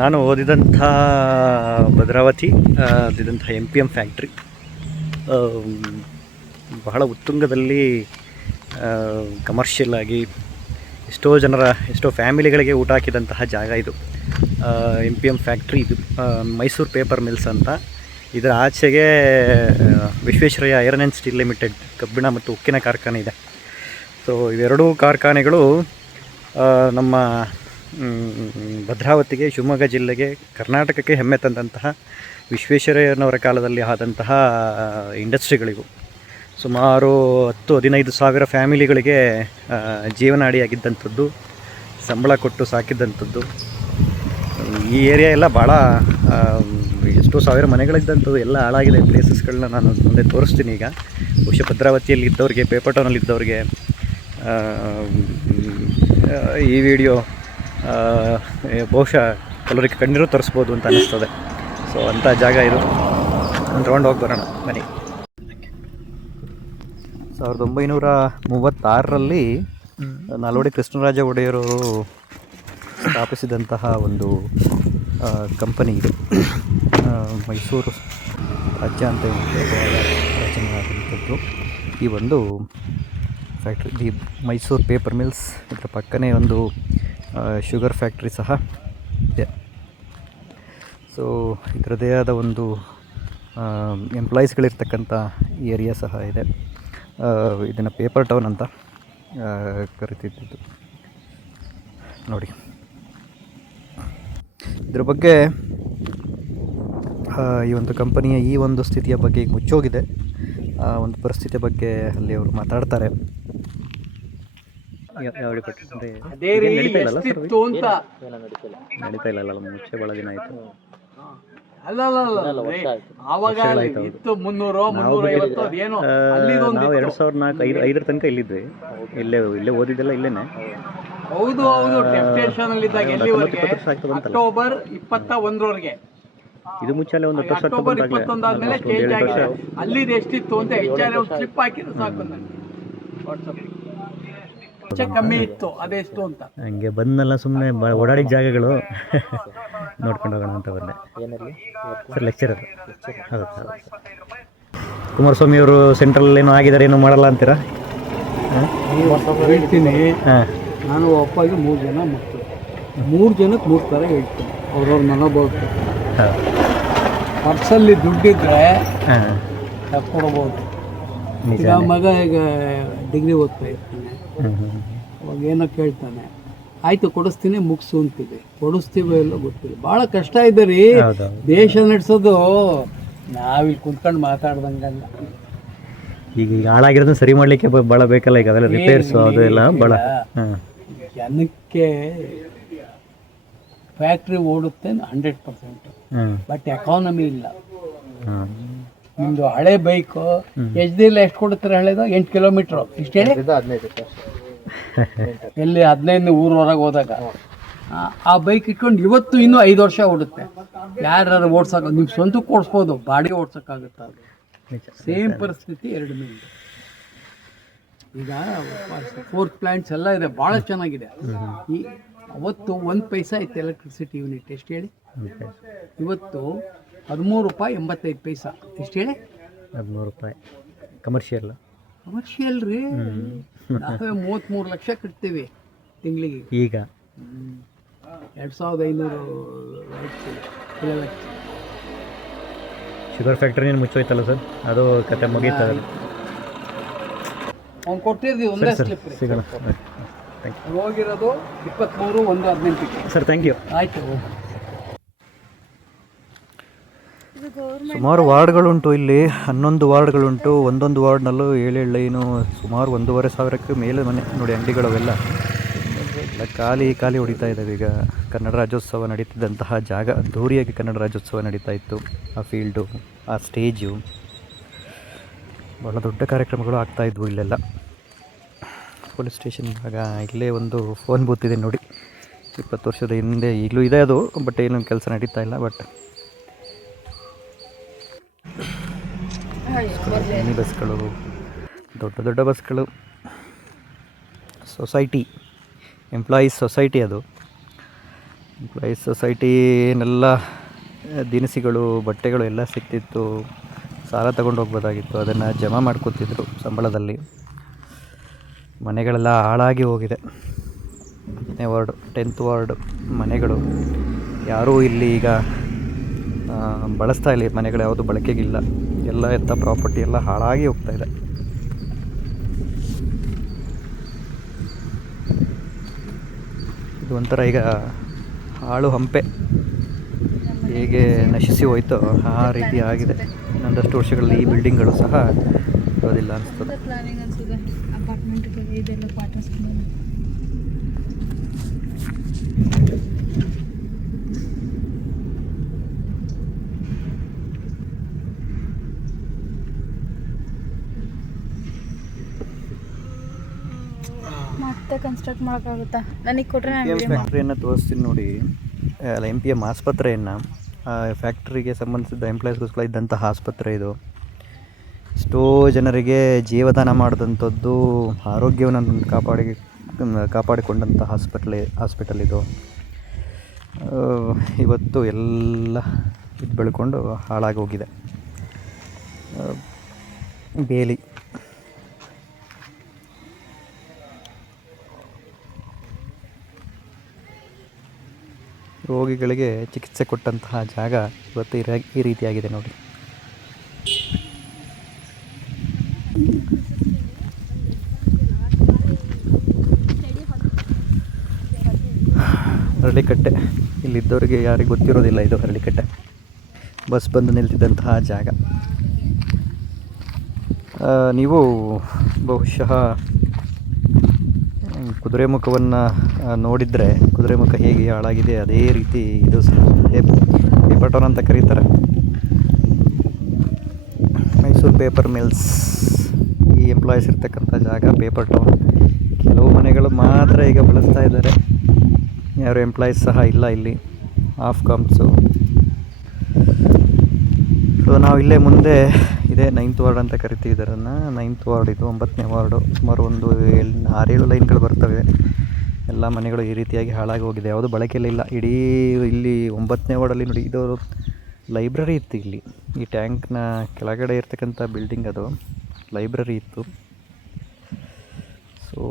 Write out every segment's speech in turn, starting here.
ನಾನು ಓದಿದಂಥ ಭದ್ರಾವತಿ ಓದಿದಂಥ ಎಂ ಪಿ ಎಂ ಫ್ಯಾಕ್ಟ್ರಿ ಬಹಳ ಉತ್ತುಂಗದಲ್ಲಿ ಕಮರ್ಷಿಯಲ್ ಆಗಿ ಎಷ್ಟೋ ಜನರ, ಎಷ್ಟೋ ಫ್ಯಾಮಿಲಿಗಳಿಗೆ ಊಟ ಹಾಕಿದಂತಹ ಜಾಗ ಇದು. ಎಂ ಪಿ ಎಂ ಫ್ಯಾಕ್ಟ್ರಿ ಇದು. ಮೈಸೂರು ಪೇಪರ್ ಮಿಲ್ಸ್ ಅಂತ. ಇದರ ಆಚೆಗೆ Visvesvaraya iron and steel limited ಕಬ್ಬಿಣ ಮತ್ತು ಉಕ್ಕಿನ ಕಾರ್ಖಾನೆ ಇದೆ. ಸೊ ಇವೆರಡೂ ಕಾರ್ಖಾನೆಗಳು ನಮ್ಮ ಭದ್ರಾವತಿಗೆ, ಶಿವಮೊಗ್ಗ ಜಿಲ್ಲೆಗೆ, ಕರ್ನಾಟಕಕ್ಕೆ ಹೆಮ್ಮೆ ತಂದಂತಹ ವಿಶ್ವೇಶ್ವರಯ್ಯನವರ ಕಾಲದಲ್ಲಿ ಆದಂತಹ ಇಂಡಸ್ಟ್ರಿಗಳಿವು. ಸುಮಾರು ಹತ್ತು, ಹದಿನೈದು ಸಾವಿರ ಫ್ಯಾಮಿಲಿಗಳಿಗೆ ಜೀವನಾಡಿಯಾಗಿದ್ದಂಥದ್ದು, ಸಂಬಳ ಕೊಟ್ಟು ಸಾಕಿದ್ದಂಥದ್ದು ಈ ಏರಿಯಾ ಎಲ್ಲ ಭಾಳ ಎಷ್ಟೋ ಸಾವಿರ ಮನೆಗಳಿದ್ದಂಥದ್ದು, ಎಲ್ಲ ಹಾಳಾಗಿದೆ ಪ್ಲೇಸಸ್ಗಳನ್ನ ನಾನು ಮುಂದೆ ತೋರಿಸ್ತೀನಿ ಈಗ. ಬಹುಶಃ ಭದ್ರಾವತಿಯಲ್ಲಿ ಇದ್ದವ್ರಿಗೆ, ಪೇಪರ್ ಟೌನಲ್ಲಿ ಇದ್ದವ್ರಿಗೆ ಈ ವಿಡಿಯೋ ಬಹುಶಃ ಕೆಲವರಿಗೆ ಕಣ್ಣೀರು ತರಿಸ್ಬೋದು ಅಂತ ಅನ್ನಿಸ್ತದೆ. ಸೊ ಅಂಥ ಜಾಗ ಇದು. ಒಂದು ರೌಂಡ್ ಹೋಗಿ ಬರೋಣ ಬನ್ನಿ. ಸಾವಿರದ ಒಂಬೈನೂರ ಮೂವತ್ತಾರರಲ್ಲಿ ನಾಲ್ವಡಿ ಕೃಷ್ಣರಾಜ ಒಡೆಯರವರು ಸ್ಥಾಪಿಸಿದಂತಹ ಒಂದು ಕಂಪನಿ ಇದು. ಮೈಸೂರು ರಾಜ್ಯ ಅಂತ ರಚನೆ ಆದಂಥದ್ದು ಈ ಒಂದು factory the Mysore paper mills ಇದರ ಪಕ್ಕನೇ ಒಂದು ಶುಗರ್ ಫ್ಯಾಕ್ಟ್ರಿ ಸಹ ಇದೆ. ಸೊ ಇದರದೇ ಆದ ಒಂದು ಎಂಪ್ಲಾಯೀಸ್ಗಳಿರ್ತಕ್ಕಂಥ ಏರಿಯಾ ಸಹ ಇದೆ. ಇದನ್ನು ಪೇಪರ್ ಟೌನ್ ಅಂತ ಕರಿತಿದ್ದು ನೋಡಿ. ಇದ್ರ ಬಗ್ಗೆ ಈ ಒಂದು ಕಂಪನಿಯ ಈ ಒಂದು ಸ್ಥಿತಿಯ ಬಗ್ಗೆ ಈಗ ಮುಚ್ಚೋಗಿದೆ. ಆ, ಒಂದು ಪರಿಸ್ಥಿತಿಯ ಬಗ್ಗೆ ಅಲ್ಲಿ ಅವರು ಮಾತಾಡ್ತಾರೆ. ಅದೇ ರೀ ಎಷ್ಟಿತ್ತು ಅಂತ. ನಡೀತಾ ಇಲ್ಲ ಅಲ್ಲ ಮುಚ್ಚೆ ಭಾಳ ದಿನ ಆಯಿತು. ಅಲ್ಲ ಅಲ್ಲ ಅಲ್ಲ ರೀ, ಆವಾಗ ಇತ್ತು ಮುನ್ನೂರು ಮುನ್ನೂರ ಐವತ್ತು ಅಲ್ಲಿ ಅಲ್ಲಿದೊಂದು ನಾವು ಎರಡು ಸಾವಿರದ ನಾಲ್ಕು ಐದು ಐದರ ತನಕ ಇಲ್ಲಿದ್ವಿ. ಇಲ್ಲೇ ಇಲ್ಲೇ ಓದಿದ್ದೆಲ್ಲ ಇಲ್ಲೇನೆ. ಹೌದು ಹೌದು ಟೆಂಪ್ಟೇಷನ್ ಅಲ್ಲಿ ಇದ್ದಾಗ ಎಲ್ಲಿವರೆಗೆ? ಇಪ್ಪತ್ತು ವರ್ಷ ಆಗ್ತದಂತಲ್ಲ ಅಕ್ಟೋಬರ್ ಇಪ್ಪತ್ತ ಒಂದರವರೆಗೆ ಇದು ಮುಚ್ಚಾಲೆ ಒಂದು ಹತ್ತು ವರ್ಷ ಅಕ್ಟೋಬರ್ ಬಂದಾಗಲೇ ಇಪ್ಪತ್ತೊಂದಾದ್ಮೇಲೆ almost ಚೇಂಜ್ ಆಗಿದೆ. ಅಲ್ಲಿದು ಎಷ್ಟಿತ್ತು ಅಂತ ಹೆಚ್ಚಾಗಿ ಒಂದು ಸ್ಲಿಪ್ ಹಾಕಿದ್ರೆ ಸಾಕು ನನಗೆ. ವಾಟ್ಸಪ್ ಕಮ್ಮಿ ಇತ್ತು ಅದೆಷ್ಟು ಅಂತ. ಹಂಗೆ ಬಂದಲ್ಲ ಸುಮ್ಮನೆ ಓಡಾಡಿದ ಜಾಗಗಳು ನೋಡ್ಕೊಂಡು ಹೋಗೋಣ ಅಂತ ಬಂದೆ. ಸರ್ ಲೆಕ್ಚರ್ ಹೌದು ಹೌದು ಕುಮಾರಸ್ವಾಮಿ ಅವರು ಸೆಂಟ್ರಲ್ ಏನೋ ಆಗಿದ್ದಾರೆ ಏನೋ ಮಾಡಲ್ಲ ಅಂತೀರಾ? ಹೇಳ್ತೀನಿ. ಹಾಂ. ನಾನು ಅಪ್ಪಾಗಿ ಮೂರು ಜನ ಮಕ್ಕಳು ಮೂರು ಜನಕ್ಕೆ ಮೂರು ಥರ ಹೇಳ್ತೀನಿ. ಅವ್ರವ್ರ ಮನೋಭಾವ ಹಾಂ. ಪರ್ಸಲ್ಲಿ ದುಡ್ಡಿದ್ರೆ ಹಾಂ. ಕೊಡ್ಬೋದು. ಈಗ ಮಗ ಈಗ ಡಿಗ್ರಿ ಓದ್ತಾ ಇರ್ತಾನೆ. ಅವಾಗ ಏನೋ ಕೇಳ್ತಾನೆ ಆಯ್ತು ಕೊಡಿಸ್ತೀನಿ ಮುಗಿಸು ಅಂತೀವಿ ಕೊಡಿಸ್ತೀವೋ ಎಲ್ಲೋ ಗೊತ್ತಿಲ್ಲ. ಭಾಳ ಕಷ್ಟ ಇದೆ ರೀ. ದೇಶ ನಡೆಸೋದು. ನಾವಿಲ್ಲಿ ಕುಂತ್ಕೊಂಡು ಮಾತಾಡ್ದಂಗಲ್ಲ. ಈಗ ಈಗ ಹಾಳಾಗಿರೋದನ್ನ ಸರಿ ಮಾಡಲಿಕ್ಕೆ ಭಾಳ ಬೇಕಲ್ಲ ಈಗ ಅದೆಲ್ಲ ರಿಪೇರ್ಸು ಅದೆಲ್ಲ ಎಲ್ಲ ಭಾಳ ಜನಕ್ಕೆ ಫ್ಯಾಕ್ಟ್ರಿ ಓಡುತ್ತೆ ಹಂಡ್ರೆಡ್ ಪರ್ಸೆಂಟ್ ಬಟ್ ಎಕಾನಮಿ ಇಲ್ಲ. ಹಾಂ ನಿಮ್ದು ಹಳೆ ಬೈಕು ಎಚ್ ಡಿ ಎಷ್ಟು ಕೊಡುತ್ತಾರೆ ಹಳೇದು? ಎಂಟು ಕಿಲೋಮೀಟ್ರು. ಇಷ್ಟು? ಹೇಳಿ ಎಲ್ಲಿ ಹದಿನೈದು ಊರ ಹೊರಗೆ ಹೋದಾಗ ಆ- ಬೈಕ್ ಇಟ್ಕೊಂಡು ಇವತ್ತು ಇನ್ನೂ ಐದು ವರ್ಷ ಓಡುತ್ತೆ. ಯಾರು ಓಡ್ಸೋಕೆ ನೀವು ಸ್ವಂತಕ್ಕೆ ಓಡಿಸ್ಬೋದು ಬಾಡಿಗೆ ಓಡ್ಸೋಕ್ಕಾಗುತ್ತೆ? ಸೇಮ್ ಪರಿಸ್ಥಿತಿ ಎರಡು ಮೇಲೆ. ಈಗ ಫೋರ್ತ್ ಪ್ಲಾಂಟ್ಸ್ ಎಲ್ಲ ಇದೆ ಭಾಳ ಚೆನ್ನಾಗಿದೆ. ಈ ಅವತ್ತು ಒಂದು ಪೈಸಾ ಇತ್ತು ಎಲೆಕ್ಟ್ರಿಸಿಟಿ ಯೂನಿಟ್ ಎಷ್ಟು ಹೇಳಿ? ಇವತ್ತು ಹದಿಮೂರು ರೂಪಾಯಿ ಎಂಬತ್ತೈದು ಪೈಸಾ. ಎಷ್ಟು ಹೇಳಿ? ಹದಿಮೂರು ರೂಪಾಯಿ. ಕಮರ್ಷಿಯಲ್ ಕಮರ್ಷಿಯಲ್ ರೀ? ನಾವೇ ಮೂವತ್ತ್ಮೂರು ಲಕ್ಷ ಕಟ್ತೀವಿ ತಿಂಗಳಿಗೆ. ಈಗ. ಎರಡು ಸಾವಿರದ ಐನೂರು ಕಿಲೋವ್ಯಾಟ್ ಶುಗರ್ ಫ್ಯಾಕ್ಟ್ರಿ ಮುಚ್ಚೋಯ್ತಲ್ಲ ಸರ್? ಅದು ಕತೆ ಮುಗೀತಲ್ಲ ಅವ್ನು ಕೊಟ್ಟಿದ್ವಿ ಒಂದೇ ಸ್ಲಿಪ್ ರೀ. ಸಿಗೋಣ. ಹೋಗಿರೋದು ಇಪ್ಪತ್ತ್ಮೂರು ಒಂದು ಹದಿನೆಂಟು ಸರ್ ಥ್ಯಾಂಕ್ ಯು ಆಯಿತು ಸುಮಾರು ವಾರ್ಡ್ಗಳುಂಟು ಇಲ್ಲಿ. ಹನ್ನೊಂದು ವಾರ್ಡ್ಗಳುಂಟು. ಒಂದೊಂದು ವಾರ್ಡ್ನಲ್ಲೂ ಏಳೇಳು ಲೈನು, ಸುಮಾರು ಒಂದೂವರೆ ಸಾವಿರಕ್ಕೆ ಮೇಲೆ ಮನೆ ನೋಡಿ ಅಂಗಡಿಗಳವೆಲ್ಲ. ಎಲ್ಲ ಖಾಲಿ ಖಾಲಿ ಹೊಡಿತಾ ಇದ್ದಾವೆ ಈಗ. ಕನ್ನಡ ರಾಜ್ಯೋತ್ಸವ ನಡೀತಿದ್ದಂತಹ ಜಾಗ ಅದ್ಧೂರಿಯಾಗಿ ಕನ್ನಡ ರಾಜ್ಯೋತ್ಸವ ನಡೀತಾ ಇತ್ತು. ಆ ಫೀಲ್ಡು ಆ ಸ್ಟೇಜು ಭಾಳ ದೊಡ್ಡ ಕಾರ್ಯಕ್ರಮಗಳು ಆಗ್ತಾ ಇದ್ವು ಇಲ್ಲೆಲ್ಲ. ಪೊಲೀಸ್ ಸ್ಟೇಷನ್ ಭಾಗ ಇಲ್ಲೇ ಒಂದು ಫೋನ್ ಬೂತ್ ಇದೆ ನೋಡಿ. ಇಪ್ಪತ್ತು ವರ್ಷದ ಹಿಂದೆ ಈಗಲೂ ಇದೆ ಅದು, ಬಟ್ ಏನೊಂದು ಕೆಲಸ ನಡೀತಾ ಇಲ್ಲ. ಬಟ್ ಮಿನಿ ಬಸ್ಗಳು, ದೊಡ್ಡ ದೊಡ್ಡ ಬಸ್ಗಳು. ಸೊಸೈಟಿ ಎಂಪ್ಲಾಯೀಸ್ ಸೊಸೈಟಿ ಅದು. ಎಂಪ್ಲಾಯೀಸ್ ಸೊಸೈಟಿನೆಲ್ಲ ದಿನಸಿಗಳು, ಬಟ್ಟೆಗಳು ಎಲ್ಲ ಸಿಕ್ತಿತ್ತು. ಸಾಲ ತಗೊಂಡು ಹೋಗ್ಬೋದಾಗಿತ್ತು. ಅದನ್ನು ಜಮಾ ಮಾಡ್ಕೊತಿದ್ರು ಸಂಬಳದಲ್ಲಿ. ಮನೆಗಳೆಲ್ಲ ಹಾಳಾಗಿ ಹೋಗಿದೆ. ಹತ್ತನೇ ವಾರ್ಡ್ ಟೆಂತ್ ವಾರ್ಡ್ ಮನೆಗಳು. ಯಾರೂ ಇಲ್ಲಿ ಈಗ ಬಳಸ್ತಾ ಇಲ್ಲ. ಮನೆಗಳು ಯಾವುದು ಬಳಕೆಗಿಲ್ಲ. ಎಲ್ಲ ಎತ್ತ ಪ್ರಾಪರ್ಟಿ ಎಲ್ಲ ಹಾಳಾಗಿ ಹೋಗ್ತಾ ಇದೆ. ಇದು ಒಂಥರ ಈಗ ಹಾಳು ಹಂಪೆ. ಹೇಗೆ ನಶಿಸಿ ಹೋಯ್ತೋ ಆ ರೀತಿ ಆಗಿದೆ. ಇನ್ನೊಂದಷ್ಟು ವರ್ಷಗಳಲ್ಲಿ ಈ ಬಿಲ್ಡಿಂಗ್ಗಳು ಸಹ ಇರೋದಿಲ್ಲ ಅನಿಸ್ತದೆ. ಕನ್ಸ್ಟ್ರಕ್ಟ್ ಮಾಡೋಕ್ಕಾಗುತ್ತಾ? ನನಗೆ ಕೊಟ್ಟರೆ ನಾನು ಫ್ಯಾಕ್ಟ್ರಿಯನ್ನು ತೋರಿಸ್ತೀನಿ ನೋಡಿ. ಅಲ್ಲ ಎಂ ಪಿ ಎಂ ಆಸ್ಪತ್ರೆಯನ್ನು. ಫ್ಯಾಕ್ಟ್ರಿಗೆ ಸಂಬಂಧಿಸಿದ ಎಂಪ್ಲಾಯೀಸ್ಗೋಸ್ಕರ ಇದ್ದಂತಹ ಆಸ್ಪತ್ರೆ ಇದು. ಎಷ್ಟೋ ಜನರಿಗೆ ಜೀವದಾನ ಮಾಡಿದಂಥದ್ದು ಆರೋಗ್ಯವನ್ನು ಕಾಪಾಡಿ ಕಾಪಾಡಿಕೊಂಡಂಥ ಹಾಸ್ಪಿಟ್ಲ್ ಹಾಸ್ಪಿಟಲ್ ಇದು. ಇವತ್ತು ಎಲ್ಲ ಇದು ಬೆಳ್ಕೊಂಡು ಹಾಳಾಗಿ ಹೋಗಿದೆ ಬೇಲಿ. ರೋಗಿಗಳಿಗೆ ಚಿಕಿತ್ಸೆ ಕೊಟ್ಟಂತಹ ಜಾಗ ಇವತ್ತು ಈ ರೀತಿಯಾಗಿದೆ ನೋಡಿ. ಹರಳಿಕಟ್ಟೆ. ಇಲ್ಲಿದ್ದವರಿಗೆ ಯಾರಿಗೂ ಗೊತ್ತಿರೋದಿಲ್ಲ ಇದು ಹರಳಿಕಟ್ಟೆ. ಬಸ್ ಬಂದು ನಿಲ್ತಿದ್ದಂತಹ ಜಾಗ. ನೀವು ಬಹುಶಃ ಕುದುರೆಮುಖವನ್ನು ನೋಡಿದರೆ ಕುದುರೆಮುಖ ಹೇಗೆ ಹಾಳಾಗಿದೆ ಅದೇ ರೀತಿ ಇದು ಸಹ ಪೇಪರ್ ಅಂತ ಕರೀತಾರೆ. Mysore paper mills. ಈ ಎಂಪ್ಲಾಯೀಸ್ ಇರ್ತಕ್ಕಂಥ ಜಾಗ ಪೇಪರ್ ಟೌನ್ ಕೆಲವು ಮನೆಗಳು ಮಾತ್ರ ಈಗ ಬಳಸ್ತಾ ಇದ್ದಾರೆ. ಯಾರು ಎಂಪ್ಲಾಯೀಸ್ ಸಹ ಇಲ್ಲ ಇಲ್ಲಿ. ಆಫ್ ಕಾಮ್ಸು. ಸೊ ನಾವು ಇಲ್ಲೇ ಮುಂದೆ ಇದೆ. ನೈನ್ತ್ ವಾರ್ಡ್ ಅಂತ ಕರಿತೀವಿ ಇದನ್ನು ನೈನ್ತ್ ವಾರ್ಡ್ ಇದು ಒಂಬತ್ತನೇ ವಾರ್ಡು ಸುಮಾರು ಒಂದು ಆರೇಳು ಲೈನ್ಗಳು ಬರ್ತವೆ. ಎಲ್ಲ ಮನೆಗಳು ಈ ರೀತಿಯಾಗಿ ಹಾಳಾಗಿ ಹೋಗಿದೆ. ಯಾವುದು ಬಳಕೆಯಲ್ಲಿ ಇಲ್ಲ. ಇಡೀ ಇಲ್ಲಿ ಒಂಬತ್ತನೇ ವಾರ್ಡಲ್ಲಿ ನೋಡಿ, ಇದು ಲೈಬ್ರರಿ ಇತ್ತು ಇಲ್ಲಿ. ಈ ಟ್ಯಾಂಕ್ನ ಕೆಳಗಡೆ ಇರ್ತಕ್ಕಂಥ ಬಿಲ್ಡಿಂಗ್ ಅದು ಲೈಬ್ರರಿ ಇತ್ತು. ಸೊ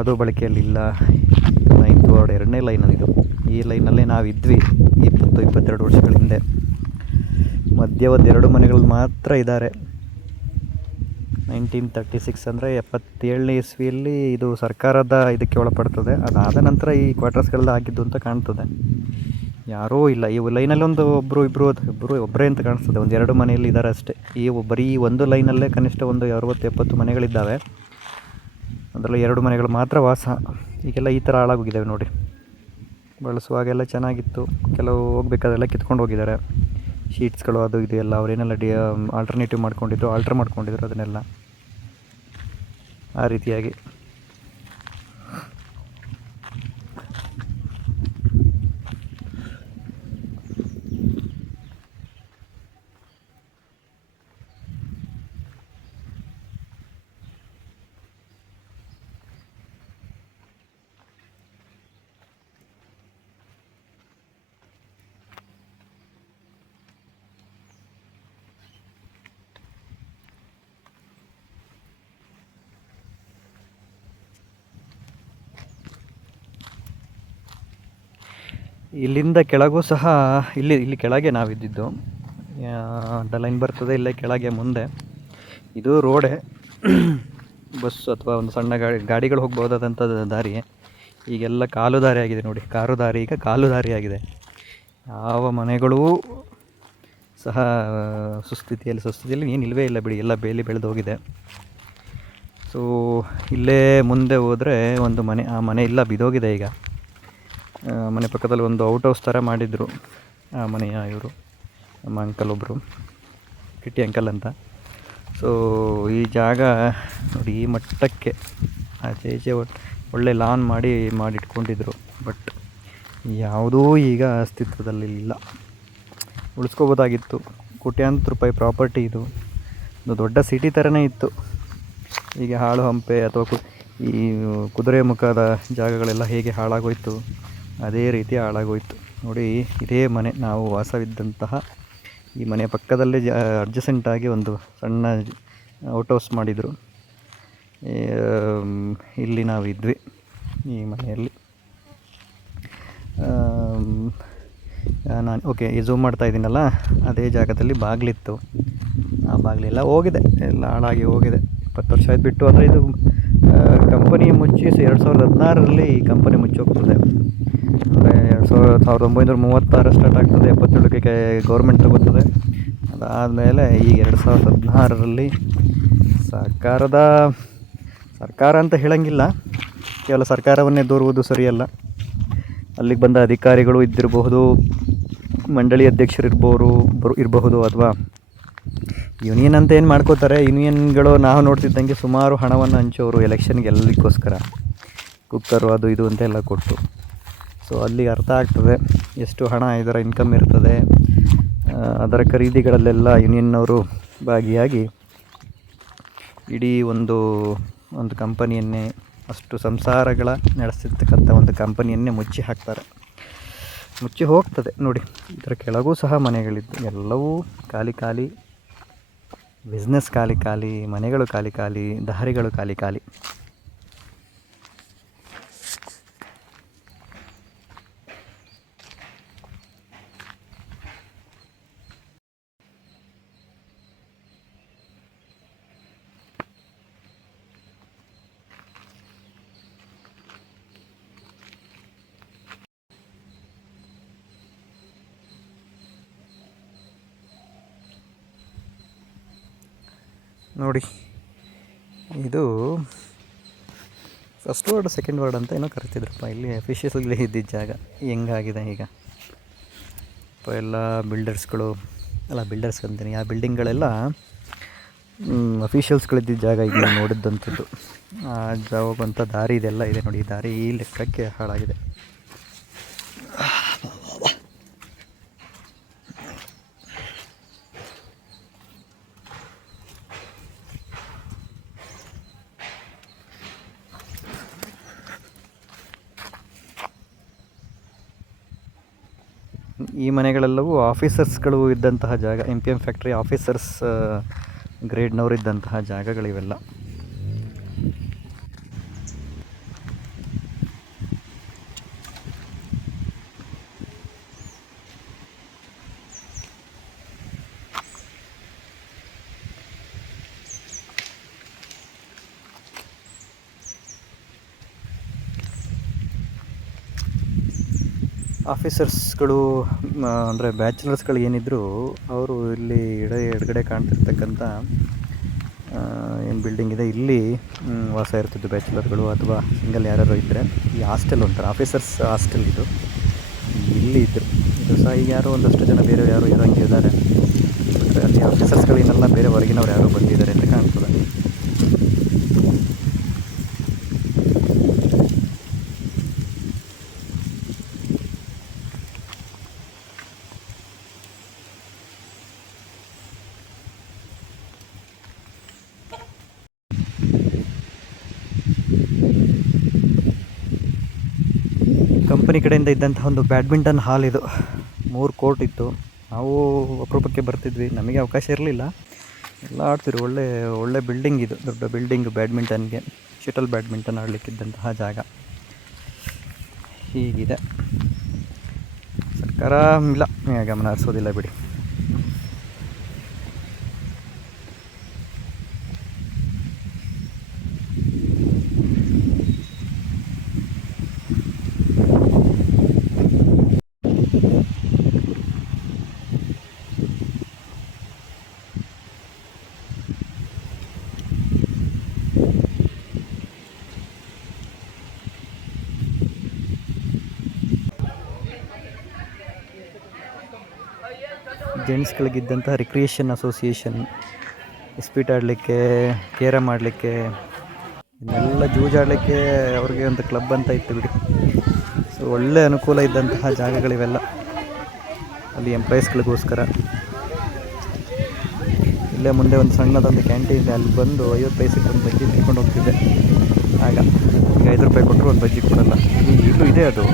ಅದು ಬಳಕೆಯಲ್ಲಿಲ್ಲ ನೈನ್ತ್ ವಾರ್ಡ್ ಎರಡನೇ ಲೈನ್ ಇದು ಈ ಲೈನಲ್ಲೇ ನಾವಿದ್ವಿ ಇಪ್ಪತ್ತು, ಇಪ್ಪತ್ತೆರಡು ವರ್ಷಗಳ ಹಿಂದೆ. ಮಧ್ಯ ಎರಡು ಮನೆಗಳು ಮಾತ್ರ ಇದ್ದಾರೆ. ನೈನ್ಟೀನ್ ತರ್ಟಿ ಸಿಕ್ಸ್ ಅಂದರೆ ಎಪ್ಪತ್ತೇಳನೇ ಇಸ್ವಿಯಲ್ಲಿ ಇದು ಸರ್ಕಾರದ ಇದಕ್ಕೆ ಒಳಪಡ್ತದೆ. ಅದಾದ ನಂತರ ಈ ಕ್ವಾರ್ಟರ್ಸ್ಗಳೆಲ್ಲ ಆಗಿದ್ದು ಅಂತ ಕಾಣ್ತದೆ. ಯಾರೂ ಇಲ್ಲ. ಈ ಲೈನಲ್ಲಿ ಒಂದು ಒಬ್ಬರು ಇಬ್ಬರು ಇಬ್ಬರು ಒಬ್ಬರೇ ಅಂತ ಕಾಣಿಸ್ತದೆ. ಒಂದು ಎರಡು ಮನೆಯಲ್ಲಿ ಇದ್ದಾರೆ ಅಷ್ಟೇ. ಈ ಬರೀ ಒಂದು ಲೈನಲ್ಲೇ ಕನಿಷ್ಠ ಒಂದು ಅರವತ್ತು ಎಪ್ಪತ್ತು ಮನೆಗಳಿದ್ದಾವೆ. ಅದರಲ್ಲಿ ಎರಡು ಮನೆಗಳು ಮಾತ್ರ ವಾಸ. ಈಗೆಲ್ಲ ಈ ಥರ ಹಾಳಾಗೋಗಿದ್ದಾವೆ ನೋಡಿ. ಬಳಸುವಾಗೆಲ್ಲ ಚೆನ್ನಾಗಿತ್ತು. ಕೆಲವು ಹೋಗ್ಬೇಕಾದ್ರೆಲ್ಲ ಕಿತ್ಕೊಂಡು ಹೋಗಿದ್ದಾರೆ. ಶೀಟ್ಸ್ಗಳು ಅದು ಇದು ಎಲ್ಲ ಅವರೇನೆಲ್ಲ ಡಿ ಆಲ್ಟರ್ನೇಟಿವ್ ಮಾಡ್ಕೊಂಡಿದ್ರು ಆಲ್ಟ್ರ್ ಮಾಡ್ಕೊಂಡಿದ್ರು ಅದನ್ನೆಲ್ಲ. ಆ ರೀತಿಯಾಗಿ. ಇಲ್ಲಿಂದ ಕೆಳಗೂ ಸಹ ಇಲ್ಲಿ ಇಲ್ಲಿ ಕೆಳಗೆ ನಾವಿದ್ದಿದ್ದು ಲೈನ್ ಬರ್ತದೆ, ಇಲ್ಲೇ ಕೆಳಗೆ ಮುಂದೆ. ಇದು ರೋಡೆ. ಬಸ್ ಅಥವಾ ಒಂದು ಸಣ್ಣ ಗಾಡಿ, ಗಾಡಿಗಳು ಹೋಗ್ಬೋದಾದಂಥ ದಾರಿ. ಈಗೆಲ್ಲ ಕಾಲು ದಾರಿ ಆಗಿದೆ ನೋಡಿ. ಕಾರು ದಾರಿ, ಈಗ ಕಾಲು ದಾರಿ ಆಗಿದೆ. ಯಾವ ಮನೆಗಳೂ ಸಹ, ಸುಸ್ಥಿತಿಯಲ್ಲಿ ಸುಸ್ಥಿತಿಯಲ್ಲಿ ಏನು ಇಲ್ಲವೇ ಇಲ್ಲ ಬಿಡಿ. ಎಲ್ಲ ಬೇಲಿ ಬೆಳೆದು ಹೋಗಿದೆ. ಸೊ ಇಲ್ಲೇ ಮುಂದೆ ಹೋದರೆ ಒಂದು ಮನೆ, ಆ ಮನೆ ಇಲ್ಲ ಬಿದ್ದೋಗಿದೆ ಈಗ. ಮನೆ ಪಕ್ಕದಲ್ಲಿ ಒಂದು ಔಟ್ ಹೌಸ್ ಥರ ಮಾಡಿದರು. ಆ, ಮನೆಯ ಇವರು, ನಮ್ಮ ಅಂಕಲ್ ಒಬ್ಬರು ಕಿಟ್ಟಿ ಅಂಕಲ್ ಅಂತ. ಸೊ ಈ ಜಾಗ ನೋಡಿ, ಈ ಮಟ್ಟಕ್ಕೆ ಆಚೆ ಈಚೆ ಒಳ್ಳೆ ಲಾನ್ ಮಾಡಿ, ಮಾಡಿಟ್ಕೊಂಡಿದ್ರು. ಬಟ್ ಯಾವುದೂ ಈಗ ಅಸ್ತಿತ್ವದಲ್ಲಿ ಇಲ್ಲ. ಉಳಿಸ್ಕೋಬೋದಾಗಿತ್ತು. ಕೋಟ್ಯಾಂತರ ರೂಪಾಯಿ ಪ್ರಾಪರ್ಟಿ ಇದು. ಒಂದು ದೊಡ್ಡ ಸಿಟಿ ಥರನೇ ಇತ್ತು. ಈಗ ಹಾಳು ಹಂಪೆ ಅಥವಾ ಈ ಕುದುರೆ ಮುಖದ ಜಾಗಗಳೆಲ್ಲ ಹೇಗೆ ಹಾಳಾಗೋಯ್ತು? ಅದೇ ರೀತಿ ಹಾಳಾಗೋಯ್ತು. ನೋಡಿ, ಇದೇ ಮನೆ, ನಾವು ವಾಸವಿದ್ದಂತಹ ಈ ಮನೆ ಪಕ್ಕದಲ್ಲೇ ಜ ಒಂದು ಸಣ್ಣ ಔಟ್ ಹೌಸ್ ಮಾಡಿದರು. ಇಲ್ಲಿ ನಾವು ಇದ್ವಿ ಈ ಮನೆಯಲ್ಲಿ. ನಾನು, ಓಕೆ, ಈ ಝೂಮ್ ಮಾಡ್ತಾ ಇದ್ದೀನಲ್ಲ, ಅದೇ ಜಾಗದಲ್ಲಿ ಬಾಗಿಲಿತ್ತು. ಆ ಬಾಗಿಲೆಲ್ಲ ಹೋಗಿದೆ, ಎಲ್ಲ ಹಾಳಾಗಿ ಹೋಗಿದೆ. ಇಪ್ಪತ್ತು ವರ್ಷ ಆಯ್ತು ಬಿಟ್ಟು ಅಂದರೆ ಇದು ಕಂಪನಿ ಮುಚ್ಚಿ ಎರಡು ಸಾವಿರದ ಹದಿನಾರರಲ್ಲಿ ಈ ಕಂಪನಿ ಮುಚ್ಚೋಗ್ತದೆ. ಸಾವಿರದ ಒಂಬೈನೂರ ಮೂವತ್ತಾರು ಸ್ಟಾರ್ಟ್ ಆಗ್ತದೆ, ಎಪ್ಪತ್ತೇಳಕ್ಕೆ ಗೌರ್ಮೆಂಟ್ ತಗೋತದೆ. ಅದಾದಮೇಲೆ ಈಗ ಎರಡು ಸಾವಿರದ ಹದಿನಾರರಲ್ಲಿ ಸರ್ಕಾರದ, ಸರ್ಕಾರ ಅಂತ ಹೇಳಂಗಿಲ್ಲ. ಕೇವಲ ಸರ್ಕಾರವನ್ನೇ ದೂರುವುದು ಸರಿಯಲ್ಲ. ಅಲ್ಲಿಗೆ ಬಂದ ಅಧಿಕಾರಿಗಳು ಇದ್ದಿರಬಹುದು, ಮಂಡಳಿ ಅಧ್ಯಕ್ಷರಿರ್ಬೋದು ಇರಬಹುದು ಅಥವಾ ಯೂನಿಯನ್ ಅಂತ ಏನು ಮಾಡ್ಕೋತಾರೆ? ಯೂನಿಯನ್ಗಳು ನಾವು ನೋಡ್ತಿದ್ದಂಗೆ ಸುಮಾರು ಹಣವನ್ನು ಹಂಚೋರು ಎಲೆಕ್ಷನ್ಗೆ ಎಲ್ಲರಿಗೋಸ್ಕರ ಕುಕ್ಕರು ಅದು ಇದು ಅಂತ ಎಲ್ಲ ಕೊಟ್ಟು. ಸೊ ಅಲ್ಲಿ ಅರ್ಥ ಆಗ್ತದೆ ಎಷ್ಟು ಹಣ ಇದರ ಇನ್ಕಮ್ ಇರ್ತದೆ. ಅದರ ಖರೀದಿಗಳಲ್ಲೆಲ್ಲ ಯೂನಿಯನ್ನವರು ಭಾಗಿಯಾಗಿ ಇಡೀ ಒಂದು ಒಂದು ಕಂಪನಿಯನ್ನೇ ಅಷ್ಟು ಸಂಸಾರಗಳ ನಡೆಸಿರ್ತಕ್ಕಂಥ ಒಂದು ಕಂಪನಿಯನ್ನೇ ಮುಚ್ಚಿ ಹಾಕ್ತಾರೆ. ಮುಚ್ಚಿ ಹೋಗ್ತದೆ ನೋಡಿ. ಇದರ ಕೆಳಗೂ ಸಹ ಮನೆಗಳಿದ್ದು ಎಲ್ಲವೂ ಖಾಲಿ ಖಾಲಿ ಬಿಸ್ನೆಸ್ ಖಾಲಿ ಖಾಲಿ, ಮನೆಗಳು ಖಾಲಿ ಖಾಲಿ, ದಾರಿಗಳು ಖಾಲಿ ಖಾಲಿ ನೋಡಿ ಇದು ಫಸ್ಟ್ ವರ್ಡ್ ಸೆಕೆಂಡ್ ವರ್ಡ್ ಅಂತ ಏನೋ ಕರಿತಿದ್ರಪ್ಪ. ಇಲ್ಲಿ ಅಫಿಷಿಯಲ್ಗೆ ಇದ್ದಿದ್ದ ಜಾಗ. ಹೆಂಗಾಗಿದೆ ಈಗ? ಅಪ್ಪ, ಎಲ್ಲ ಬಿಲ್ಡರ್ಸ್ಗಳು ಅಲ್ಲ ಬಿಲ್ಡರ್ಸ್ ಅಂತೀನಿ. ಆ ಬಿಲ್ಡಿಂಗ್ಗಳೆಲ್ಲ ಅಫಿಷಿಯಲ್ಸ್ಗಳಿದ್ದಿದ್ದ ಜಾಗ ಈಗ ನೋಡಿದ್ದಂಥದ್ದು. ಆ ಜಾಗಕ್ಕಂಥ ದಾರಿ ಇದೆಲ್ಲ ಇದೆ ನೋಡಿ. ದಾರಿ ಈ ಲೆಕ್ಕಕ್ಕೆ ಹಾಳಾಗಿದೆ. ಈ ಮನೆಗಳೆಲ್ಲವೂ ಆಫೀಸರ್ಸ್ಗಳು ಇದ್ದಂತಹ ಜಾಗ M P M factory officers ಗ್ರೇಡ್ನವರು ಇದ್ದಂತಹ ಜಾಗಗಳಿವೆಲ್ಲ. ಆಫೀಸರ್ಸ್ಗಳು ಅಂದರೆ ಬ್ಯಾಚುಲರ್ಸ್ಗಳು ಏನಿದ್ರು ಅವರು ಇಲ್ಲಿ ಎಡ, ಎಡಗಡೆ ಕಾಣ್ತಿರ್ತಕ್ಕಂಥ ಏನು ಬಿಲ್ಡಿಂಗ್ ಇದೆ, ಇಲ್ಲಿ ವಾಸ ಇರ್ತಿದ್ದು ಬ್ಯಾಚುಲರ್ಗಳು ಅಥವಾ ಸಿಂಗಲ್ ಯಾರ್ಯಾರು ಇದ್ದರೆ ಈ ಹಾಸ್ಟೆಲ್ ಅಂತಾರೆ ಆಫೀಸರ್ಸ್ ಹಾಸ್ಟೆಲ್ ಇದು. ಇಲ್ಲಿ ಇದ್ದರು ಇದು ಸಹ ಈಗ ಯಾರೋ ಒಂದಷ್ಟು ಜನ ಬೇರೆ ಯಾರು ಇರೋಂಗೆ ಇದ್ದಾರೆ. ಅಲ್ಲಿ ಆಫೀಸರ್ಸ್ಗಳಿಗೆಲ್ಲ ಬೇರೆ ಹೊರಗಿನವ್ರು ಯಾರೋ ಬಂದಿದ್ದಾರೆ ಅಂತ ಕಾಣ್ತದೆ. ಕಂಪನಿ ಕಡೆಯಿಂದ ಇದ್ದಂತಹ ಒಂದು ಬ್ಯಾಡ್ಮಿಂಟನ್ ಹಾಲ್ ಇದು. ಮೂರು ಕೋರ್ಟ್ ಇತ್ತು. ನಾವು ಅಪರೂಪಕ್ಕೆ ಬರ್ತಿದ್ವಿ. ನಮಗೆ ಅವಕಾಶ ಇರಲಿಲ್ಲ. ಎಲ್ಲ ಆಡ್ತಿದ್ರು. ಒಳ್ಳೆ ಒಳ್ಳೆ ಬಿಲ್ಡಿಂಗ್ ಇದು. ದೊಡ್ಡ ಬಿಲ್ಡಿಂಗ್ ಬ್ಯಾಡ್ಮಿಂಟನ್ಗೆ. ಶಟಲ್ ಬ್ಯಾಡ್ಮಿಂಟನ್ ಆಡಲಿಕ್ಕಿದ್ದಂತಹ ಜಾಗ. ಹೀಗಿದೆ. ಸರ್ಕಾರ ಇಲ್ಲ. ಗಮನ ಹರಿಸೋದಿಲ್ಲ ಬಿಡಿ. ಜೆಂಟ್ಸ್ಗಳಿಗಿದ್ದಂತಹ ರಿಕ್ರಿಯೇಷನ್ ಅಸೋಸಿಯೇಷನ್ ಸ್ಪೀಟ್ ಆಡಲಿಕ್ಕೆ ಕೇರಮ್ ಆಡಲಿಕ್ಕೆ ಇನ್ನೆಲ್ಲ ಜೂಜಾಡಲಿಕ್ಕೆ ಅವ್ರಿಗೆ ಒಂದು ಕ್ಲಬ್ ಅಂತ ಇತ್ತು ಬಿಡಿ. ಸೊ ಒಳ್ಳೆ ಅನುಕೂಲ ಇದ್ದಂತಹ ಜಾಗಗಳಿವೆಲ್ಲ. ಅಲ್ಲಿ ಎಂಪ್ಲಾಯೀಸ್ಗಳಿಗೋಸ್ಕರ ಇಲ್ಲೇ ಮುಂದೆ ಒಂದು ಸಣ್ಣದೊಂದು ಕ್ಯಾಂಟೀನ್ ಇದೆ. ಅಲ್ಲಿ ಬಂದು ಐವತ್ತು ಪೈಸೆಗೆ ಒಂದು ಬಜ್ಜಿ ತಿನ್ಕೊಂಡು ಹೋಗ್ತಿದ್ದೆ. ಆಗ ಈಗ ಐದು ರೂಪಾಯಿ ಕೊಟ್ಟರು ಒಂದು ಬಜ್ಜಿ ಕೊಡಲ್ಲ. ಇಲ್ಲೂ ಇದೆ ಅದು.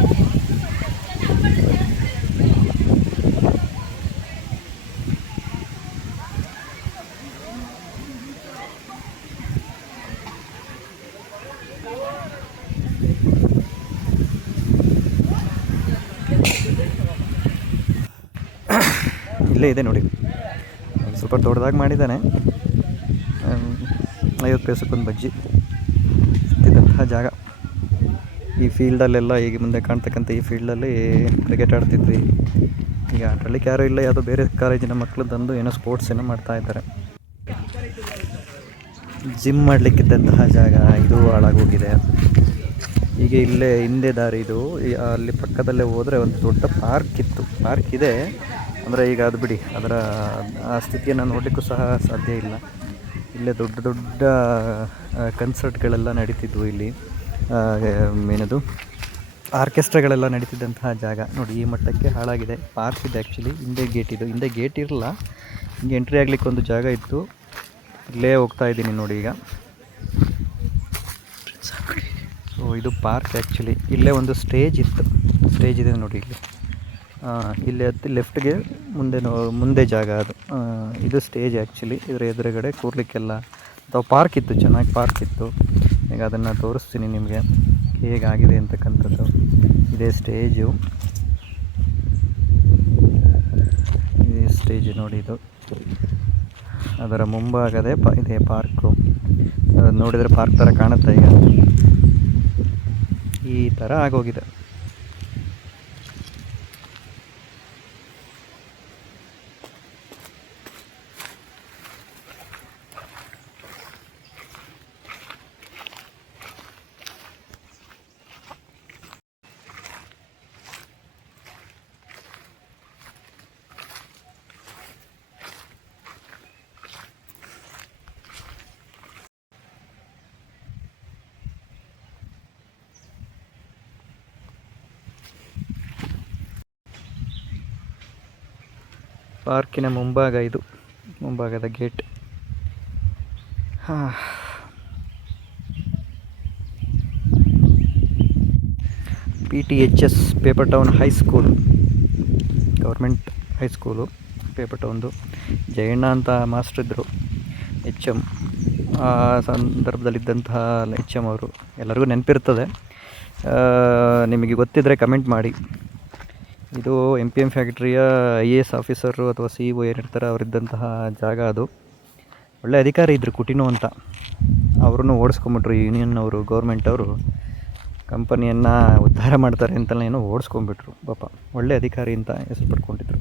ಇಲ್ಲೇ ಇದೆ ನೋಡಿ. ಸ್ವಲ್ಪ ದೊಡ್ಡದಾಗಿ ಮಾಡಿದ್ದಾನೆ. ಐವತ್ತು ಪೈಸಕ್ಕೊಂದು ಬಜ್ಜಿ. ಸಿಕ್ಕಿದಂತಹ ಜಾಗ. ಈ ಫೀಲ್ಡಲ್ಲೆಲ್ಲ ಈಗ ಮುಂದೆ ಕಾಣ್ತಕ್ಕಂಥ ಈ ಫೀಲ್ಡಲ್ಲಿ ಕ್ರಿಕೆಟ್ ಆಡ್ತಿದ್ವಿ. ಈಗ ಆಟಾಡ್ಲಿಕ್ಕೆ ಯಾರೂ ಇಲ್ಲ, ಯಾವುದೋ ಬೇರೆ ಕಾಲೇಜಿನ ಮಕ್ಕಳು ತಂದು ಏನೋ ಸ್ಪೋರ್ಟ್ಸ್ ಏನೋ ಮಾಡ್ತಾ ಇದ್ದಾರೆ. ಜಿಮ್ ಮಾಡಲಿಕ್ಕಿದ್ದಂತಹ ಜಾಗ, ಇದು ಹಾಳಾಗೋಗಿದೆ. ಈಗ ಇಲ್ಲೇ ಹಿಂದೆ ದಾರಿ ಇದು. ಅಲ್ಲಿ ಪಕ್ಕದಲ್ಲೇ ಹೋದರೆ ಒಂದು ದೊಡ್ಡ ಪಾರ್ಕ್ ಇತ್ತು. ಪಾರ್ಕ್ ಇದೆ. ಅಂದರೆ ಈಗ ಅದು ಬಿಡಿ, ಅದರ, ಆ ಸ್ಥಿತಿಯನ್ನು ನೋಡಲಿಕ್ಕೂ ಸಹ ಸಾಧ್ಯ ಇಲ್ಲ. ಇಲ್ಲೇ ದೊಡ್ಡ ದೊಡ್ಡ ಕನ್ಸರ್ಟ್ಗಳೆಲ್ಲ ನಡೀತಿದ್ವು ಇಲ್ಲಿ. ಏನದು ಆರ್ಕೆಸ್ಟ್ರಾಗಳೆಲ್ಲ ನಡೀತಿದ್ದಂತಹ ಜಾಗ. ನೋಡಿ, ಈ ಮಟ್ಟಕ್ಕೆ ಹಾಳಾಗಿದೆ. ಪಾರ್ಕ್ ಇದೆ ಆ್ಯಕ್ಚುಲಿ ಹಿಂದೆ ಗೇಟ್ ಇದು. ಹಿಂದೆ ಗೇಟ್ ಇರಲ್ಲ, ಹಿಂಗೆ ಎಂಟ್ರಿ ಆಗಲಿಕ್ಕೆ ಒಂದು ಜಾಗ ಇತ್ತು. ಇಲ್ಲೇ ಹೋಗ್ತಾ ಇದ್ದೀನಿ ನೋಡಿ ಈಗ. ಸೊ ಇದು ಪಾರ್ಕ್ ಆ್ಯಕ್ಚುಲಿ ಇಲ್ಲೇ ಒಂದು ಸ್ಟೇಜ್ ಇತ್ತು. ಸ್ಟೇಜ್ ಇದೆ ನೋಡಿ ಇಲ್ಲಿ. ಇಲ್ಲಿ ಹತ್ತಿ ಲೆಫ್ಟ್ಗೆ ಮುಂದೆ ಮುಂದೆ ಜಾಗ ಅದು. ಇದು ಸ್ಟೇಜ್ ಆ್ಯಕ್ಚುಲಿ ಇದರ ಎದುರುಗಡೆ ಕೂರ್ಲಿಕ್ಕೆಲ್ಲ, ಅಥವಾ ಪಾರ್ಕ್ ಇತ್ತು, ಚೆನ್ನಾಗಿ ಪಾರ್ಕ್ ಇತ್ತು. ಈಗ ಅದನ್ನು ತೋರಿಸ್ತೀನಿ ನಿಮಗೆ. ಹೇಗಾಗಿದೆ ಅಂತಕ್ಕಂಥದ್ದು. ಇದೇ ಸ್ಟೇಜು ಇದೇ ಸ್ಟೇಜ್ ನೋಡಿ ಇದು. ಅದರ ಮುಂಭಾಗದೇ ಪ, ಇದೇ ಪಾರ್ಕು ನೋಡಿದರೆ ಪಾರ್ಕ್ ಥರ ಕಾಣುತ್ತೆ ಈಗ. ಈ ಥರ ಆಗೋಗಿದೆ. ಪಾರ್ಕಿನ ಮುಂಭಾಗ ಇದು. ಮುಂಭಾಗದ gate. P T H S paper town high school government high school paper ಟೌನ್ದು Jayanna ಅಂತ ಮಾಸ್ಟರ್ ಇದ್ದರು ಎಚ್ ಎಂ ಆ ಸಂದರ್ಭದಲ್ಲಿದ್ದಂತಹ ಎಚ್ ಎಂ ಅವರು. ಎಲ್ಲರಿಗೂ ನೆನಪಿರ್ತದೆ ನಿಮಗೆ ಗೊತ್ತಿದ್ದರೆ ಕಮೆಂಟ್ ಮಾಡಿ. ಇದು ಎಂ ಪಿ ಎಂ ಫ್ಯಾಕ್ಟ್ರಿಯ ಐ ಎ ಎಸ್ ಆಫೀಸರು ಅಥವಾ ಸಿ ಒ ಏನಿರ್ತಾರೆ ಅವರಿದ್ದಂತಹ ಜಾಗ ಅದು. ಒಳ್ಳೆ ಅಧಿಕಾರಿ ಇದ್ದರು ಕುಟಿನೋ ಅಂತ. ಅವ್ರನ್ನೂ ಓಡಿಸ್ಕೊಂಬಿಟ್ರು ಯೂನಿಯನ್ ಅವರು, ಗೌರ್ಮೆಂಟ್ ಅವರು. ಕಂಪನಿಯನ್ನು ಉದ್ಧಾರ ಮಾಡ್ತಾರೆ ಅಂತಲೇ ಏನೋ ಓಡಿಸ್ಕೊಂಬಿಟ್ರು, ಪಾಪ. ಒಳ್ಳೆ ಅಧಿಕಾರಿ ಅಂತ ಹೆಸರು ಪಡ್ಕೊಂಡಿದ್ರು.